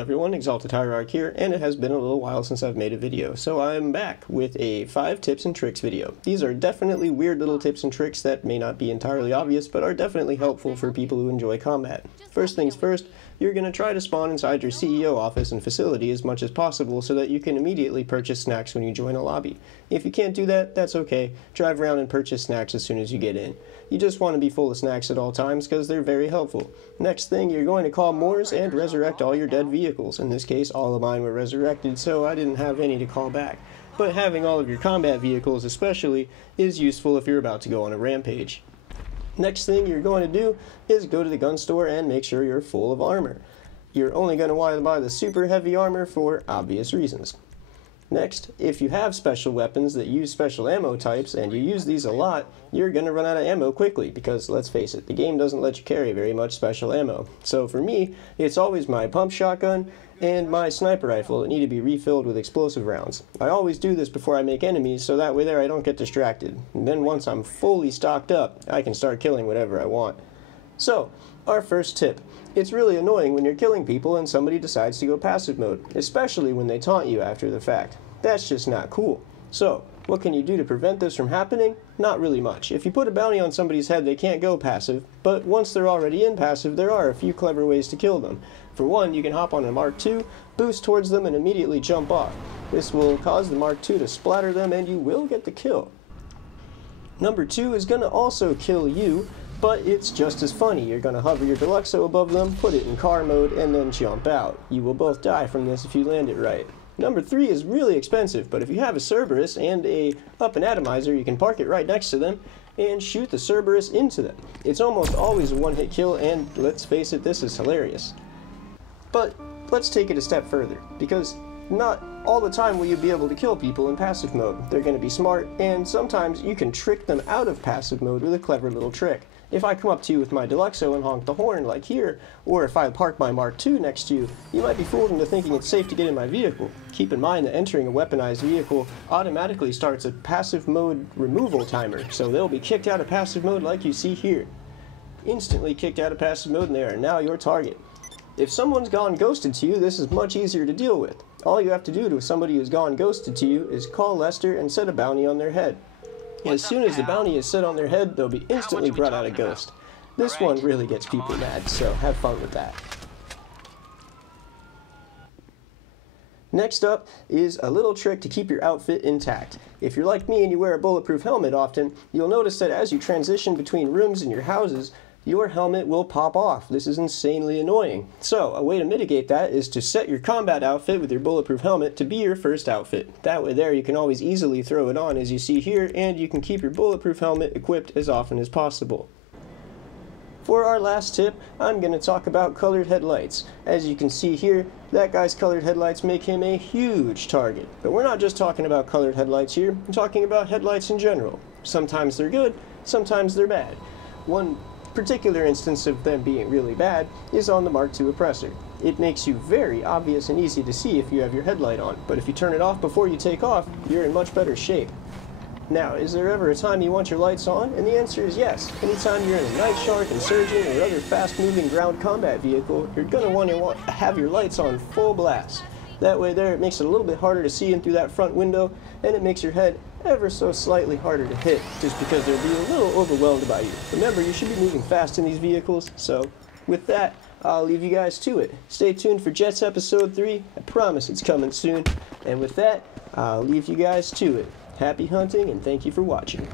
everyone, Exalted Hierarch here, and it has been a little while since I've made a video, so I'm back with a 5 tips and tricks video. These are definitely weird little tips and tricks that may not be entirely obvious, but are definitely helpful for people who enjoy combat. First things first, you're going to try to spawn inside your CEO office and facility as much as possible so that you can immediately purchase snacks when you join a lobby. If you can't do that, that's okay. Drive around and purchase snacks as soon as you get in. You just want to be full of snacks at all times because they're very helpful. Next thing, you're going to call Moors and resurrect all your dead vehicles. In this case, all of mine were resurrected, so I didn't have any to call back. But having all of your combat vehicles especially is useful if you're about to go on a rampage. Next thing you're going to do is go to the gun store and make sure you're full of armor. You're only going to want to buy the super heavy armor for obvious reasons. Next, if you have special weapons that use special ammo types and you use these a lot, you're going to run out of ammo quickly because, let's face it, the game doesn't let you carry very much special ammo. So for me, it's always my pump shotgun and my sniper rifle that need to be refilled with explosive rounds. I always do this before I make enemies so that way there I don't get distracted. And then once I'm fully stocked up, I can start killing whatever I want. So, our first tip. It's really annoying when you're killing people and somebody decides to go passive mode, especially when they taunt you after the fact. That's just not cool. So, what can you do to prevent this from happening? Not really much. If you put a bounty on somebody's head, they can't go passive, but once they're already in passive, there are a few clever ways to kill them. For one, you can hop on a Mark II, boost towards them, and immediately jump off. This will cause the Mark II to splatter them, and you will get the kill. Number 2 is going to also kill you, but it's just as funny. You're going to hover your Deluxo above them, put it in car mode, and then jump out. You will both die from this if you land it right. Number 3 is really expensive, but if you have a Cerberus and a Up and Atomizer, you can park it right next to them and shoot the Cerberus into them. It's almost always a one-hit kill, and let's face it, this is hilarious. But let's take it a step further, because not all the time will you be able to kill people in passive mode. They're going to be smart, and sometimes you can trick them out of passive mode with a clever little trick. If I come up to you with my Deluxo and honk the horn like here, or if I park my Mark II next to you, you might be fooled into thinking it's safe to get in my vehicle. Keep in mind that entering a weaponized vehicle automatically starts a passive mode removal timer, so they'll be kicked out of passive mode like you see here. Instantly kicked out of passive mode and they are now your target. If someone's gone ghosted to you, this is much easier to deal with. All you have to do to somebody who's gone ghosted to you is call Lester and set a bounty on their head. As soon as the bounty is set on their head, they'll be instantly brought out a ghost. This one really gets people mad, so have fun with that. Next up is a little trick to keep your outfit intact. If you're like me and you wear a bulletproof helmet often, you'll notice that as you transition between rooms in your houses, your helmet will pop off. This is insanely annoying. So, a way to mitigate that is to set your combat outfit with your bulletproof helmet to be your first outfit. That way there you can always easily throw it on as you see here, and you can keep your bulletproof helmet equipped as often as possible. For our last tip, I'm going to talk about colored headlights. As you can see here, that guy's colored headlights make him a huge target. But we're not just talking about colored headlights here, we're talking about headlights in general. Sometimes they're good, sometimes they're bad. One particular instance of them being really bad is on the Mark II Oppressor. It makes you very obvious and easy to see if you have your headlight on, but if you turn it off before you take off, you're in much better shape. Now, is there ever a time you want your lights on? And the answer is yes. Anytime you're in a Night Shark, Insurgent, or other fast-moving ground combat vehicle, you're going to want to have your lights on full blast. That way there, it makes it a little bit harder to see in through that front window, and it makes your head ever so slightly harder to hit, just because they'll be a little overwhelmed by you. Remember, you should be moving fast in these vehicles, so with that, I'll leave you guys to it. Stay tuned for Jets Episode 3, I promise it's coming soon, and with that, I'll leave you guys to it. Happy hunting, and thank you for watching.